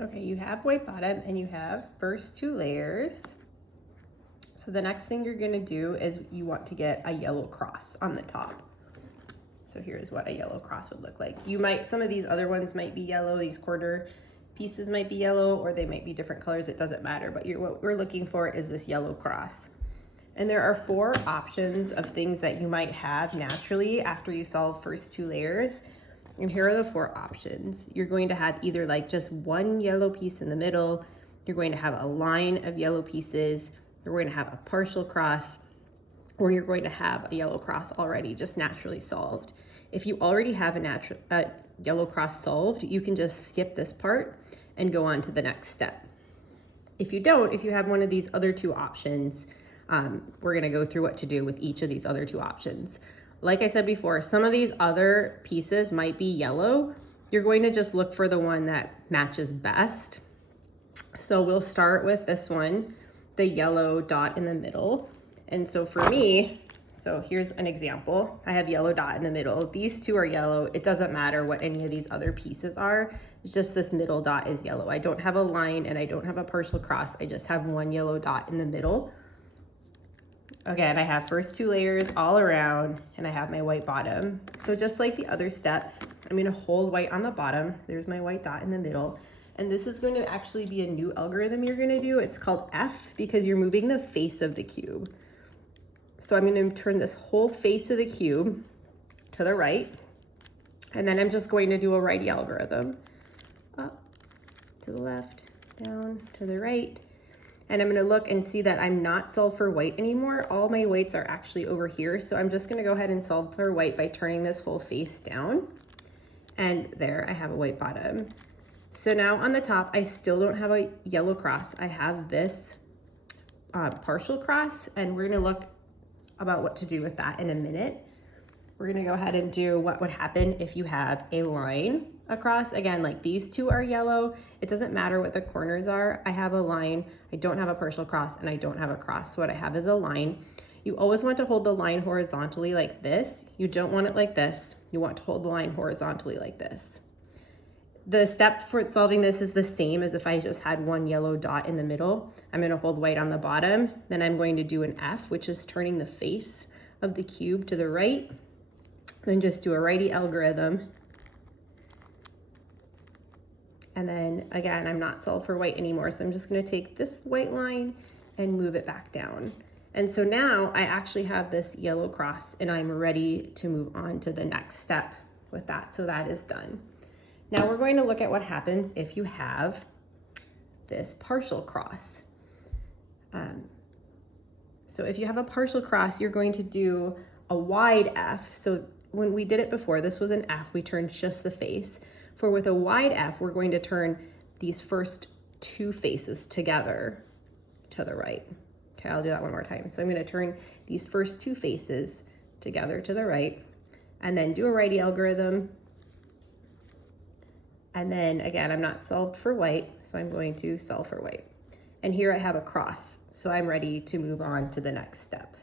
Okay, you have white bottom and you have first two layers. So the next thing you're gonna do is you want to get a yellow cross on the top. So here's what a yellow cross would look like. Some of these other ones might be yellow, these quarter pieces might be yellow, or they might be different colors, it doesn't matter, but what we're looking for is this yellow cross. And there are 4 options of things that you might have naturally after you solve first 2 layers. And here are the 4 options. You're going to have either like just one yellow piece in the middle, you're going to have a line of yellow pieces, you're going to have a partial cross, or you're going to have a yellow cross already just naturally solved. If you already have a yellow cross solved, you can just skip this part and go on to the next step. If you don't, if you have one of these other 2 options, we're gonna go through what to do with each of these other 2 options. Like I said before, some of these other pieces might be yellow. You're going to just look for the one that matches best. So we'll start with this one, the yellow dot in the middle. And so for me, so here's an example. I have yellow dot in the middle. These 2 are yellow. It doesn't matter what any of these other pieces are. It's just this middle dot is yellow. I don't have a line and I don't have a partial cross. I just have one yellow dot in the middle. Again, I have first 2 layers all around and I have my white bottom. So just like the other steps, I'm gonna hold white on the bottom. There's my white dot in the middle. And this is going to actually be a new algorithm you're gonna do. It's called F because you're moving the face of the cube. So I'm gonna turn this whole face of the cube to the right. And then I'm just going to do a righty algorithm. Up, to the left, down, to the right. And I'm gonna look and see that I'm not solved for white anymore. All my whites are actually over here. So I'm just gonna go ahead and solve for white by turning this whole face down. And there, I have a white bottom. So now on the top, I still don't have a yellow cross. I have this partial cross, and we're gonna look about what to do with that in a minute. We're gonna go ahead and do what would happen if you have a line across. Again, like these 2 are yellow. It doesn't matter what the corners are. I have a line, I don't have a partial cross, and I don't have a cross. So what I have is a line. You always want to hold the line horizontally like this. You don't want it like this. You want to hold the line horizontally like this. The step for solving this is the same as if I just had one yellow dot in the middle. I'm gonna hold white on the bottom. Then I'm going to do an F, which is turning the face of the cube to the right. Then just do a righty algorithm. And then again, I'm not solved for white anymore. So I'm just gonna take this white line and move it back down. And so now I actually have this yellow cross and I'm ready to move on to the next step with that. So that is done. Now we're going to look at what happens if you have this partial cross. So if you have a partial cross, you're going to do a wide F. So when we did it before, this was an F, we turned just the face. For with a wide F, we're going to turn these first 2 faces together to the right. Okay, I'll do that one more time. So I'm gonna turn these first 2 faces together to the right and then do a righty algorithm. And then again, I'm not solved for white, so I'm going to solve for white. And here I have a cross, so I'm ready to move on to the next step.